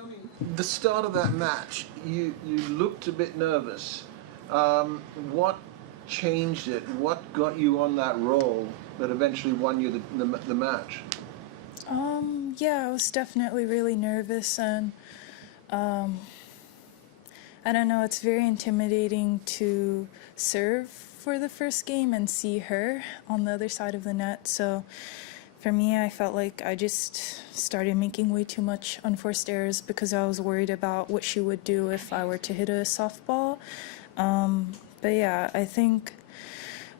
Naomi, the start of that match, you looked a bit nervous. What changed it? What got you on that roll that eventually won you the match? Yeah, I was definitely really nervous, and I don't know, it's very intimidating to serve for the first game and see her on the other side of the net. So for me, I felt like I just started making way too much unforced errors because I was worried about what she would do if I were to hit a softball. But yeah, I think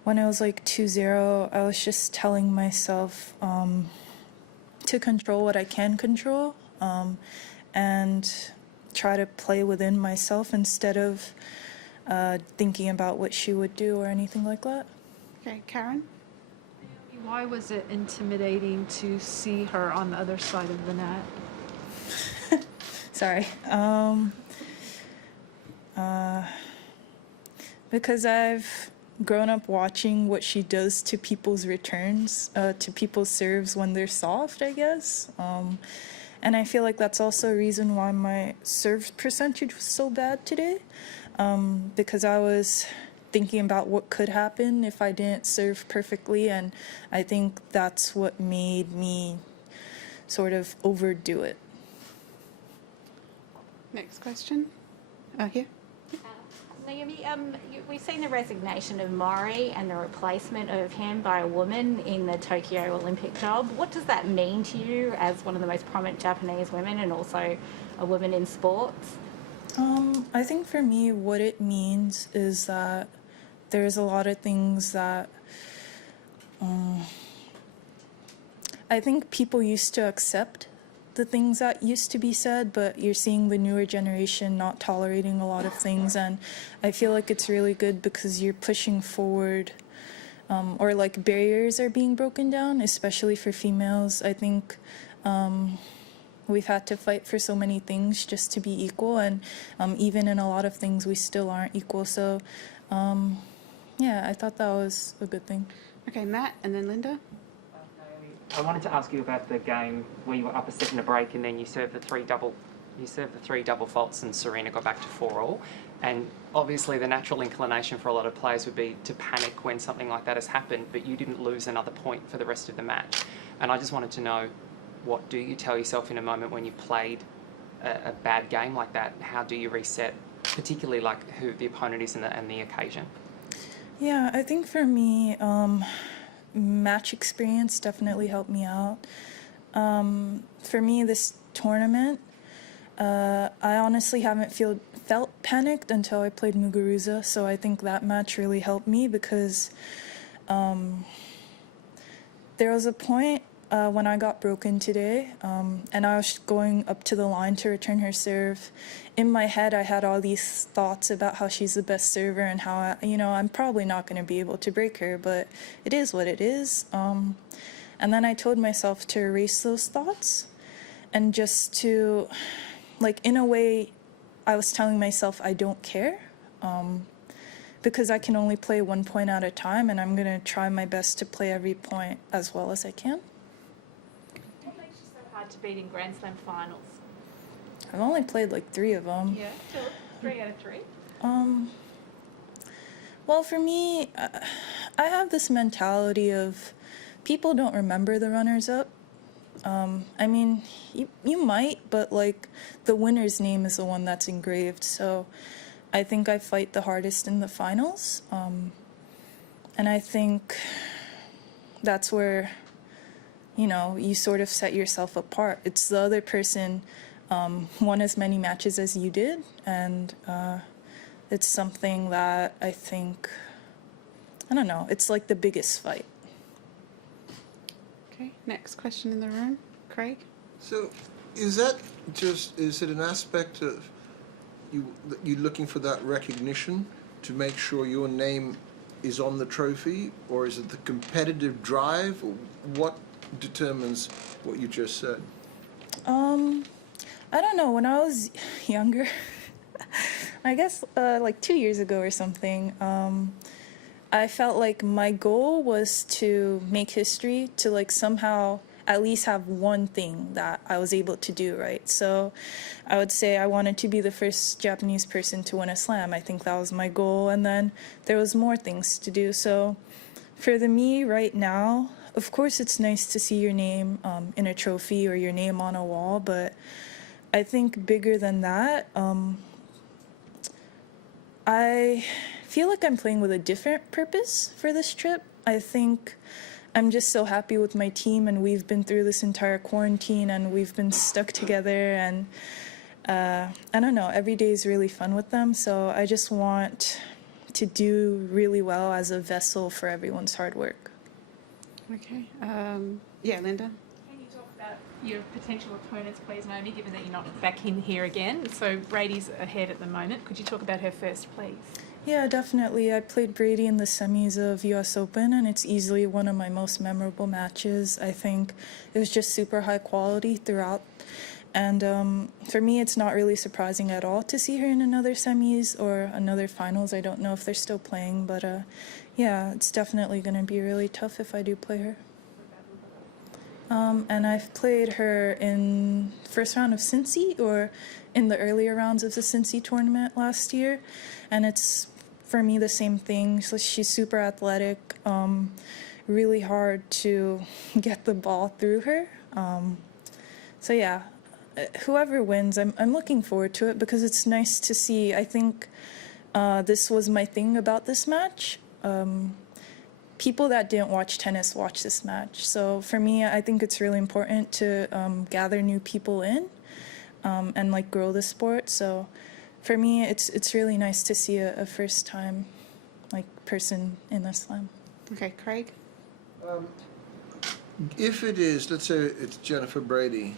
when it was like 2-0, I was just telling myself to control what I can control, and try to play within myself instead of thinking about what she would do or anything like that. Okay, Karen? Why was it intimidating to see her on the other side of the net? Sorry. Because I've grown up watching what she does to people's returns, to people's serves when they're soft, I guess. And I feel like that's also a reason why my serve percentage was so bad today, because I was thinking about what could happen if I didn't serve perfectly, and I think that's what made me sort of overdo it. Next question. Here. Naomi, we've seen the resignation of Maury and the replacement of him by a woman in the Tokyo Olympic job. What does that mean to you as one of the most prominent Japanese women and also a woman in sports? I think for me, what it means is that there's a lot of things that I think people used to accept the things that used to be said, but you're seeing the newer generation not tolerating a lot of things, and I feel like it's really good because you're pushing forward, or like barriers are being broken down, especially for females. I think we've had to fight for so many things just to be equal, and even in a lot of things we still aren't equal. So yeah, I thought that was a good thing. Okay, Matt, and then Linda. I wanted to ask you about the game where you were up a set in a break and then you served the three double faults and Serena got back to 4-all. And obviously the natural inclination for a lot of players would be to panic when something like that has happened, but you didn't lose another point for the rest of the match. And I just wanted to know, what do you tell yourself in a moment when you played a bad game like that? How do you reset, particularly like who the opponent is and the occasion? Yeah, I think for me, match experience definitely helped me out. For me, this tournament, I honestly haven't felt panicked until I played Muguruza, so I think that match really helped me because there was a point when I got broken today, and I was going up to the line to return her serve. In my head, I had all these thoughts about how she's the best server and how, I'm probably not going to be able to break her, but it is what it is. And then I told myself to erase those thoughts and just to, like, in a way, I was telling myself I don't care, because I can only play 1 point at a time, and I'm going to try my best to play every point as well as I can. What makes you so hard to beat in Grand Slam finals? I've only played like 3 of them. Yeah, 3 out of 3. Well, for me, I have this mentality of people don't remember the runners-up. I mean, you might, but like the winner's name is the one that's engraved. So I think I fight the hardest in the finals. And I think that's where, you sort of set yourself apart. It's the other person won as many matches as you did, and it's something that I think, I don't know, it's like the biggest fight. Okay, next question in the room. Craig? So, is it an aspect of you looking for that recognition to make sure your name is on the trophy, or is it the competitive drive, or what determines what you just said? I don't know, when I was younger, I guess like 2 years ago or something, I felt like my goal was to make history, to like somehow at least have one thing that I was able to do, right? So I would say I wanted to be the first Japanese person to win a slam. I think that was my goal. And then there was more things to do. So for the me right now, of course it's nice to see your name in a trophy or your name on a wall, but I think bigger than that, I feel like I'm playing with a different purpose for this trip. I think I'm just so happy with my team, and we've been through this entire quarantine and we've been stuck together, and I don't know, every day is really fun with them. So I just want to do really well as a vessel for everyone's hard work. Okay. Yeah, Linda. Can you talk about your potential opponents, please, Naomi, given that you're not back in here again? So Brady's ahead at the moment. Could you talk about her first, please? Yeah, definitely. I played Brady in the semis of US Open, and it's easily one of my most memorable matches. I think it was just super high quality throughout. And for me, it's not really surprising at all to see her in another semis or another finals. I don't know if they're still playing, but yeah, it's definitely going to be really tough if I do play her. And I've played her in first round of Cincy or in the earlier rounds of the Cincy tournament last year. And it's, for me, the same thing. So she's super athletic, really hard to get the ball through her. So yeah, whoever wins, I'm looking forward to it because it's nice to see. I think this was my thing about this match. People that didn't watch tennis watch this match. So for me, I think it's really important to gather new people in and like grow the sport. So for me, it's really nice to see a first time like person in the slam. Okay, Craig. If it is, let's say it's Jennifer Brady,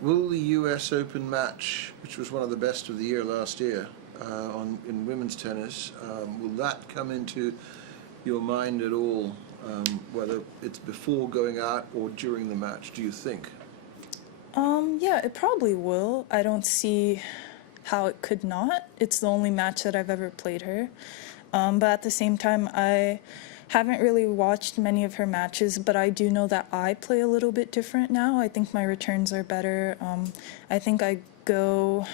will the US Open match, which was one of the best of the year last year in women's tennis, will that come into your mind at all, whether it's before going out or during the match, do you think? Yeah, it probably will. I don't see how it could not. It's the only match that I've ever played her. But at the same time, I haven't really watched many of her matches, but I do know that I play a little bit different now. I think my returns are better. I think I go...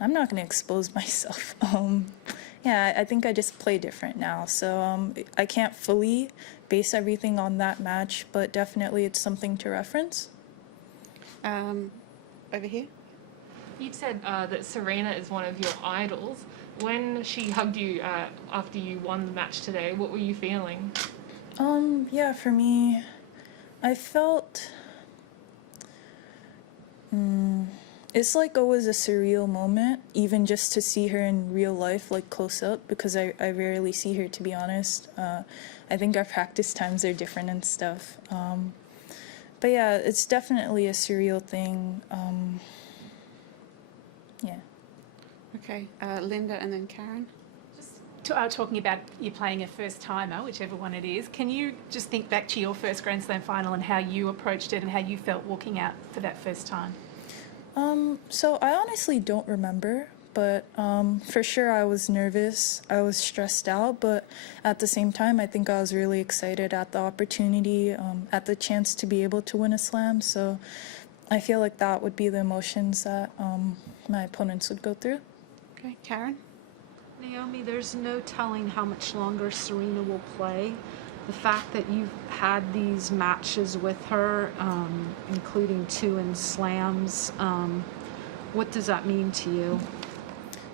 I'm not going to expose myself. Yeah, I think I just play different now. So I can't fully base everything on that match, but definitely it's something to reference. Over here. You've said that Serena is one of your idols. When she hugged you after you won the match today, what were you feeling? Yeah, for me, I felt... it's like always a surreal moment, even just to see her in real life, like close up, because I rarely see her, to be honest. I think our practice times are different and stuff. But yeah, it's definitely a surreal thing. Yeah. Okay, Linda and then Karen. Just talking about you playing a first timer, whichever one it is, can you just think back to your first Grand Slam final and how you approached it and how you felt walking out for that first time? So I honestly don't remember, but for sure I was nervous, I was stressed out, but at the same time I think I was really excited at the opportunity, at the chance to be able to win a slam. So I feel like that would be the emotions that my opponents would go through. Okay, Karen. Naomi, there's no telling how much longer Serena will play. The fact that you've had these matches with her, including 2 in slams, what does that mean to you?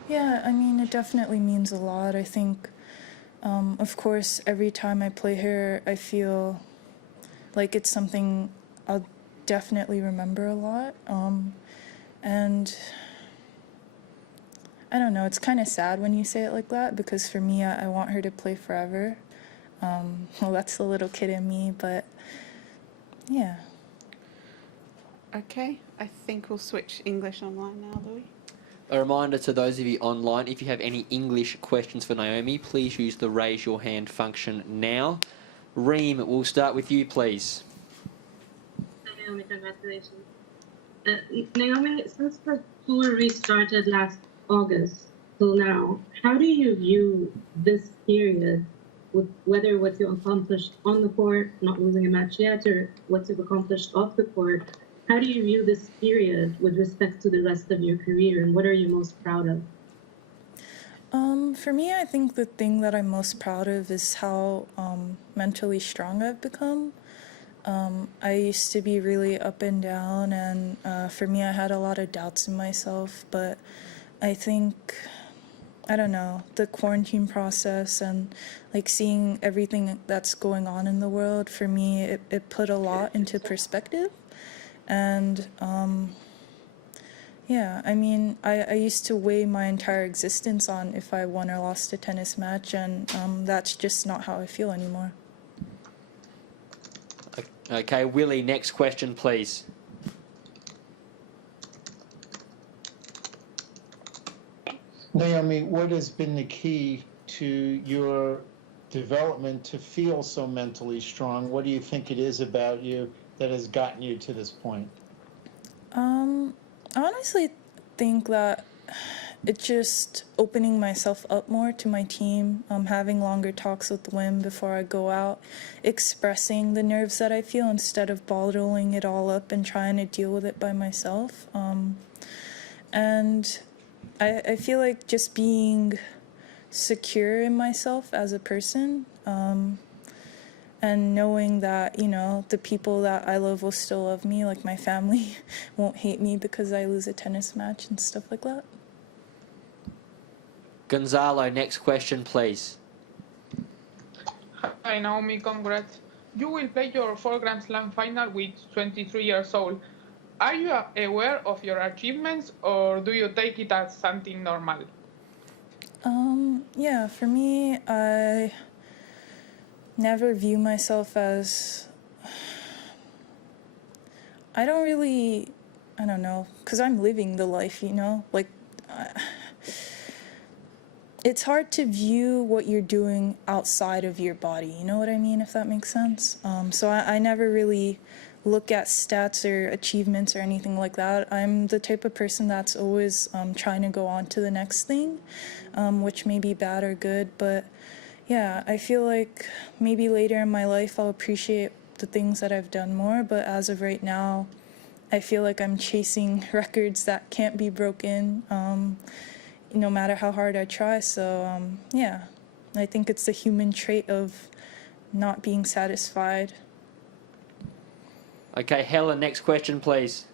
Yeah, I mean, it definitely means a lot. I think, of course, every time I play her, I feel like it's something I'll definitely remember a lot. And I don't know, it's kind of sad when you say it like that, because for me, I want her to play forever. Well, that's the little kid in me, but yeah. Okay, I think we'll switch English online now, Louis. A reminder to those of you online, if you have any English questions for Naomi, please use the raise your hand function now. Reem, we'll start with you, please. Naomi, congratulations. Naomi, since the tour restarted last August till now, how do you view this period whether what you accomplished on the court, not losing a match yet, or what you've accomplished off the court. How do you view this period with respect to the rest of your career, and what are you most proud of? For me, I think the thing that I'm most proud of is how mentally strong I've become. I used to be really up and down, and for me, I had a lot of doubts in myself, but I think, I don't know, the quarantine process and like seeing everything that's going on in the world, for me, it put a lot into perspective. And yeah, I mean, I used to weigh my entire existence on if I won or lost a tennis match, and that's just not how I feel anymore. Okay, Willie, next question, please. Naomi, what has been the key to your development to feel so mentally strong? What do you think it is about you that has gotten you to this point? I honestly think that it's just opening myself up more to my team, having longer talks with Wim before I go out, expressing the nerves that I feel instead of bottling it all up and trying to deal with it by myself. And I feel like just being secure in myself as a person, and knowing that, you know, the people that I love will still love me, like my family won't hate me because I lose a tennis match and stuff like that. Gonzalo, next question, please. Hi, Naomi, congrats. You will play your 4 Grand Slam final with 23 years old. Are you aware of your achievements, or do you take it as something normal? Yeah, for me, I never view myself as, I don't know, because I'm living the life, you know, like, it's hard to view what you're doing outside of your body, you know what I mean, if that makes sense. So I never really look at stats or achievements or anything like that. I'm the type of person that's always trying to go on to the next thing, which may be bad or good, but yeah, I feel like maybe later in my life I'll appreciate the things that I've done more, but as of right now, I feel like I'm chasing records that can't be broken, no matter how hard I try. So yeah, I think it's the human trait of not being satisfied. Okay, Helen, next question, please.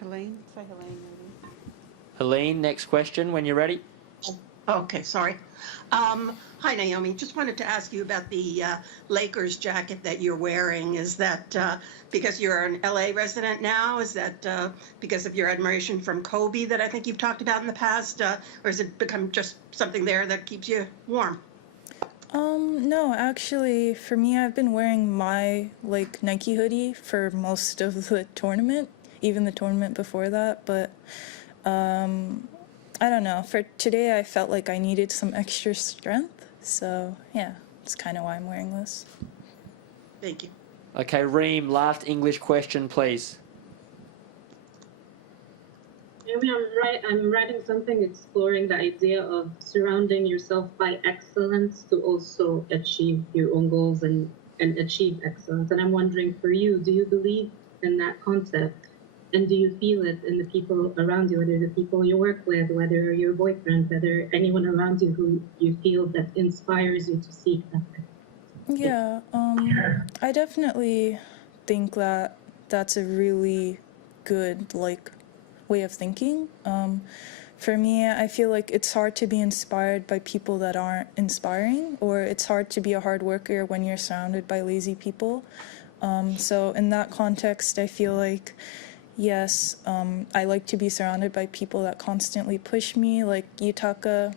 Helene? Say Helene, maybe. Helene, next question when you're ready. Okay, sorry. Hi, Naomi. Just wanted to ask you about the Lakers jacket that you're wearing. Is that because you're an LA resident now? Is that because of your admiration from Kobe that I think you've talked about in the past? Or has it become just something there that keeps you warm? No, actually, for me, I've been wearing my Nike hoodie for most of the tournament, even the tournament before that, but I don't know. For today, I felt like I needed some extra strength. So, yeah, that's kind of why I'm wearing this. Thank you. Okay, Reem, last English question, please. I'm writing something exploring the idea of surrounding yourself by excellence to also achieve your own goals and achieve excellence. And I'm wondering, for you, do you believe in that concept? And do you feel it in the people around you, whether the people you work with, whether your boyfriend, whether anyone around you who you feel that inspires you to seek that? Yeah, I definitely think that that's a really good, way of thinking. For me, I feel like it's hard to be inspired by people that aren't inspiring, or it's hard to be a hard worker when you're surrounded by lazy people. So in that context, I feel like, yes, I like to be surrounded by people that constantly push me, like Yutaka.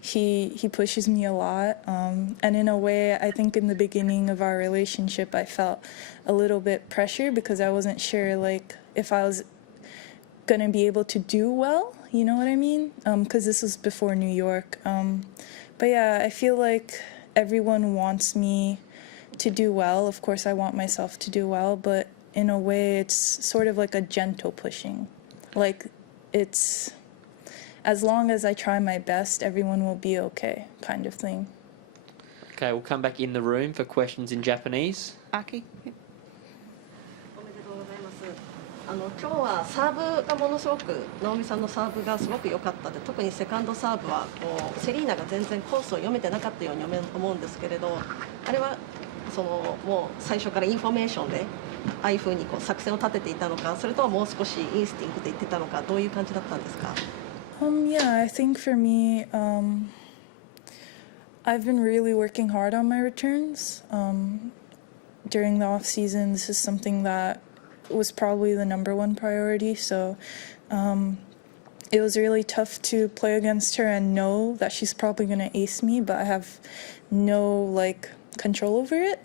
He pushes me a lot, and in a way, I think in the beginning of our relationship, I felt a little bit pressure because I wasn't sure, if I was gonna be able to do well, you know what I mean? Because this was before New York. But yeah, I feel like everyone wants me to do well. Of course, I want myself to do well, but in a way, it's sort of like a gentle pushing. Like, it's as long as I try my best, everyone will be okay, kind of thing. Okay, we'll come back in the room for questions in Japanese. Aki? おめでとうございます。今日はサーブがものすごく、直美さんのサーブがすごく良かったで、特にセカンドサーブはこうセリーナが全然コースを読めてなかったように思うんですけれど、あれはもう最初からインフォメーションでああいうふうにこう作戦を立てていたのか、それとはもう少しインスティンクで言ってたのか、どういう感じだったんですか？ Yeah, I think for me, I've been really working hard on my returns. During the off season, this is something that was probably the #1 priority. So it was really tough to play against her and know that she's probably going to ace me, but I have no control over it.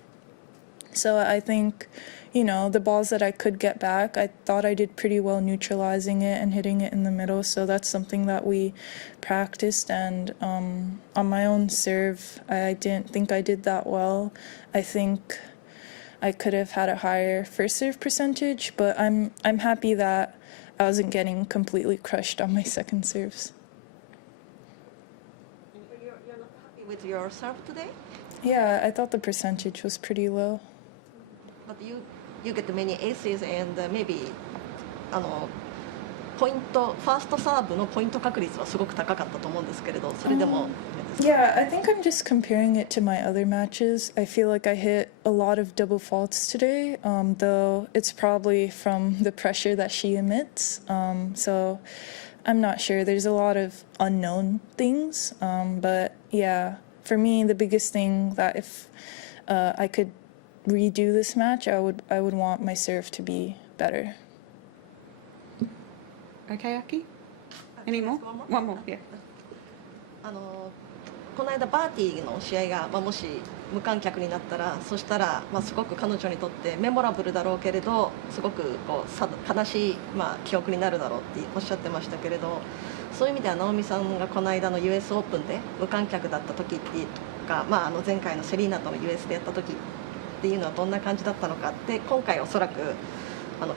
So I think, the balls that I could get back, I thought I did pretty well neutralizing it and hitting it in the middle. So that's something that we practiced. And on my own serve, I didn't think I did that well. I think I could have had a higher first serve percentage, but I'm happy that I wasn't getting completely crushed on my second serves. You're not happy with your serve today? Yeah, I thought the percentage was pretty low. But you get many aces and maybe ポイントファーストサーブのポイント確率はすごく高かったと思うんですけれど、それでも。Yeah, I think I'm just comparing it to my other matches. I feel like I hit a lot of double faults today, though it's probably from the pressure that she emits. So I'm not sure. There's a lot of unknown things. But yeah, for me, the biggest thing that if I could redo this match, I would want my serve to be better. Okay, Aki? Any more? One more, yeah. この間バーティーの試合が、もし無観客になったら、そしたら、すごく彼女にとってメモラブルだろうけれど、すごく悲しい、記憶になるだろうっておっしゃってましたけれど、そういう意味では直美さんがこの間の US オープンで無観客だった時っていうか、前回のセリーナとの US でやった時っていうのはどんな感じだったのかって、今回おそらく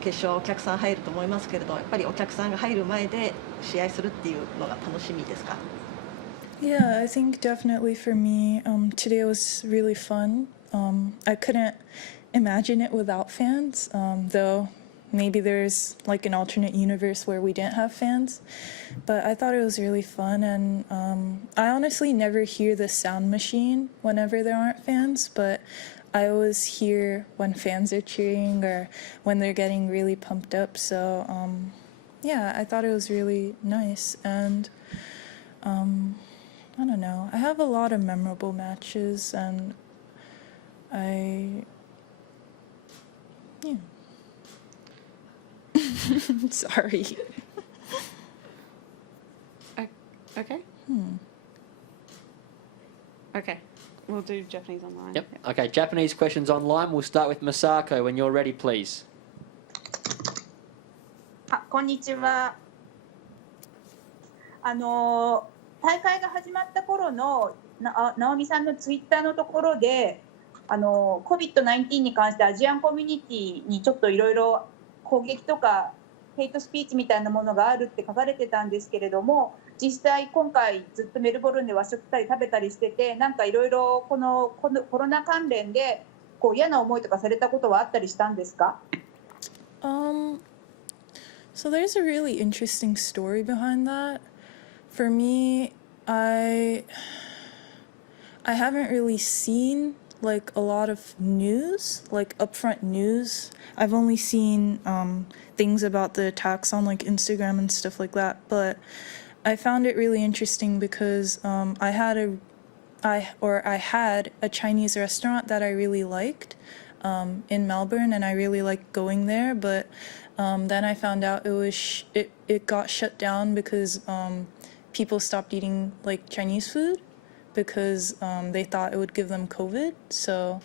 決勝お客さん入ると思いますけれど、やっぱりお客さんが入る前で試合するっていうのが楽しみですか？Yeah, I think definitely for me, today was really fun. I couldn't imagine it without fans, though maybe there's an alternate universe where we didn't have fans. But I thought it was really fun, and I honestly never hear the sound machine whenever there aren't fans, but I always hear when fans are cheering or when they're getting really pumped up. So yeah, I thought it was really nice, and I don't know. I have a lot of memorable matches, and yeah. Sorry. Okay? Okay. We'll do Japanese online. Yep. Okay, Japanese questions online. We'll start with Masako. When you're ready, please. こんにちは。大会が始まった頃の直美さんのツイッターのところでCOVID-19 に関してアジアンコミュニティにちょっといろいろ攻撃とかヘイトスピーチみたいなものがあるって書かれてたんですけれども、実際今回ずっとメルボルンで和食したり食べたりしてて、なんかいろいろこのコロナ関連で嫌な思いとかされたことはあったりしたんですか？ So there's a really interesting story behind that. For me, I haven't really seen a lot of news, upfront news. I've only seen things about the attacks on Instagram and stuff like that. But I found it really interesting because I had a Chinese restaurant that I really liked in Melbourne, and I really liked going there. But then I found out it got shut down because people stopped eating Chinese food because they thought it would give them COVID. So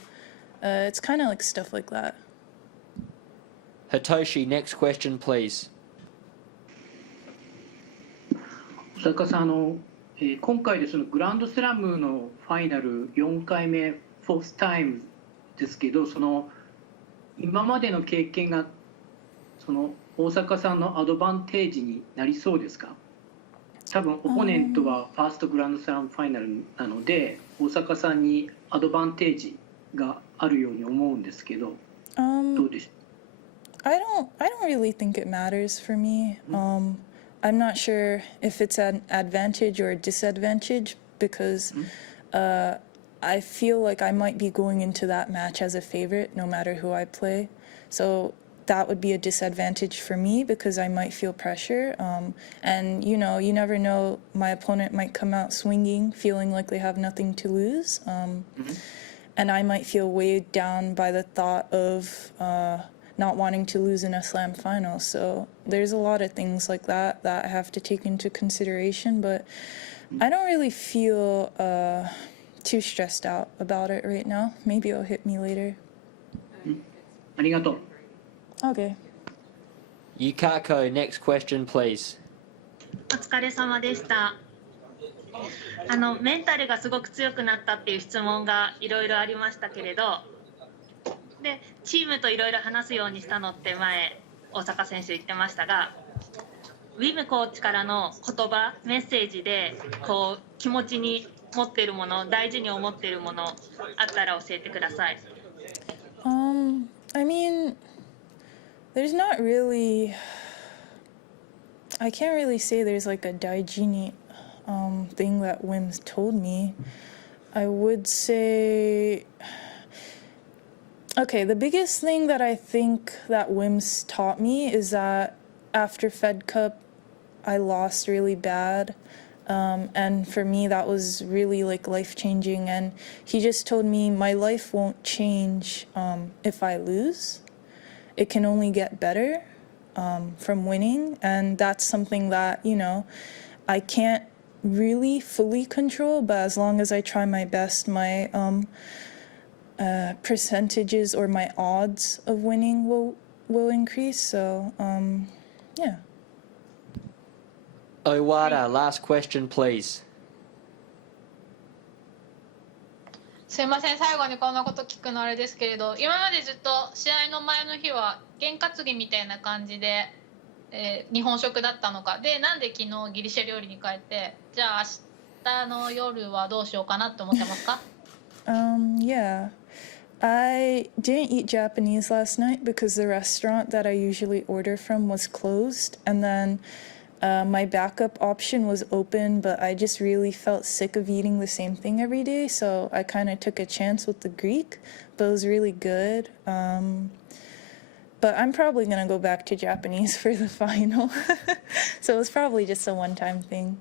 it's kind of stuff like that. Hitoshi, next question, please. 佐々さん、今回でそのグランドスラムのファイナル4回目、フォースタイムですけど、今までの経験が大坂さんのアドバンテージになりそうですか？多分オポネントはファーストグランドスラムファイナルなので、大坂さんにアドバンテージがあるように思うんですけど、どうでしょう？ I don't really think it matters for me. I'm not sure if it's an advantage or a disadvantage because I feel like I might be going into that match as a favorite no matter who I play. So that would be a disadvantage for me because I might feel pressure. And, you know, you never know, my opponent might come out swinging, feeling like they have nothing to lose. And I might feel weighed down by the thought of not wanting to lose in a slam final. So there's a lot of things like that that I have to take into consideration. But I don't really feel too stressed out about it right now. Maybe it'll hit me later. ありがとう。 Okay. Yukako, next question, please. お疲れ様でした。メンタルがすごく強くなったっていう質問がいろいろありましたけれど、でチームといろいろ話すようにしたのって前大坂選手言ってましたが、ウィムコーチからの言葉メッセージでこう気持ちに持っているもの、大事に思っているものあったら教えてください。I mean, there's not really, I can't really say there's like a daijini thing that Wim's told me. I would say, okay, the biggest thing that I think that Wim's taught me is that after Fed Cup, I lost really bad. And for me, that was really like life-changing. And he just told me my life won't change if I lose. It can only get better from winning. And that's something that, you know, I can't really fully control, but as long as I try my best, my percentages or my odds of winning will increase. So, yeah. Owada, last question, please. すいません、最後にこんなこと聞くのあれですけれど、今までずっと試合の前の日は験担ぎみたいな感じで、日本食だったのかで、なんで昨日ギリシャ料理に変えて、じゃあ明日の夜はどうしようかなって思ってますか？ Yeah. I didn't eat Japanese last night because the restaurant that I usually order from was closed, and then my backup option was open, but I just really felt sick of eating the same thing every day, so I kind of took a chance with the Greek, but it was really good. But I'm probably going to go back to Japanese for the final, so it was probably just a one-time thing.